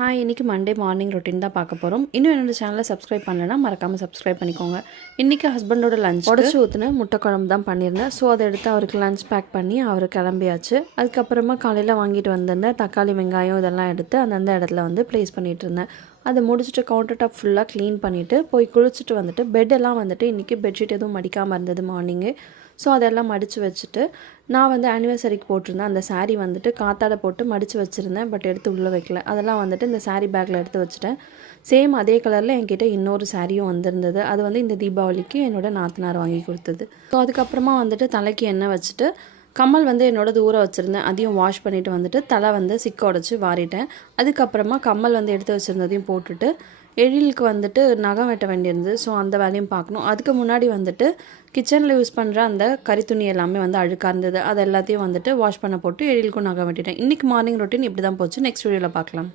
Hi, இன்றைக்கி Monday morning routine தான் பார்க்க போகிறோம். இன்னும் என்னோடய சேனலை சப்ஸ்கிரைப் பண்ணலைன்னா மறக்காமல் சப்ஸ்கிரைப் பண்ணிக்கோங்க. இன்றைக்கி ஹஸ்பண்டோட லஞ்ச் உடச்சி ஊற்றின முட்டை குழம்பு தான் பண்ணியிருந்தேன். ஸோ அதை எடுத்து அவருக்கு லஞ்ச் பேக் பண்ணி அவர் கிளம்பியாச்சு. அதுக்கப்புறமா காலையில் வாங்கிட்டு வந்திருந்தேன் தக்காளி வெங்காயம் இதெல்லாம் எடுத்து அந்தந்த இடத்துல வந்து ப்ளேஸ் பண்ணிகிட்டு இருந்தேன். அதை முடிச்சுட்டு கவுண்டர் டாப் ஃபுல்லாக க்ளீன் பண்ணிவிட்டு போய் குளிச்சுட்டு வந்துட்டு பெட்டெல்லாம் வந்துட்டு இன்றைக்கி பெட்ஷீட் எதுவும் மடிக்காமல் இருந்தது மார்னிங்கு. ஸோ அதெல்லாம் மடித்து வச்சுட்டு நான் வந்து ஆனிவர்சரிக்கு போட்டிருந்தேன் அந்த சாரீ வந்துட்டு காத்தாட போட்டு மடித்து வச்சுருந்தேன். பட் எடுத்து உள்ளே வைக்கல. அதெல்லாம் வந்துட்டு இந்த சாரீ பேக்கில் எடுத்து வச்சுட்டேன். சேம் அதே கலரில் என்கிட்ட இன்னொரு சாரியும் வந்திருந்தது. அது வந்து இந்த தீபாவளிக்கு என்னோடய நாத்தனார் வாங்கி கொடுத்தது. ஸோ அதுக்கப்புறமா வந்துட்டு தலைக்கு எண்ணெய் வச்சுட்டு கம்மல் வந்து என்னோட ஊற வச்சுருந்தேன். அதையும் வாஷ் பண்ணிவிட்டு வந்துட்டு தலை வந்து சிக்க உடச்சி வாரிட்டேன். அதுக்கப்புறமா கம்மல் வந்து எடுத்து வச்சுருந்ததையும் போட்டுட்டு எழிலுக்கு வந்துட்டு நகம் வெட்ட வேண்டியிருந்தது. ஸோ அந்த வேலையும் பார்க்கணும். அதுக்கு முன்னாடி வந்துட்டு கிச்சனில் யூஸ் பண்ணுற அந்த கறித்துணி எல்லாமே வந்து அழுக்காக இருந்தது. அது எல்லாத்தையும் வந்துட்டு வாஷ் பண்ண போட்டு எழிலுக்கும் நகம் வெட்டிட்டேன். இன்றைக்கி மார்னிங் ரொட்டீன் இப்படி தான் போச்சு. நெக்ஸ்ட் வீடியோவில் பார்க்கலாம்.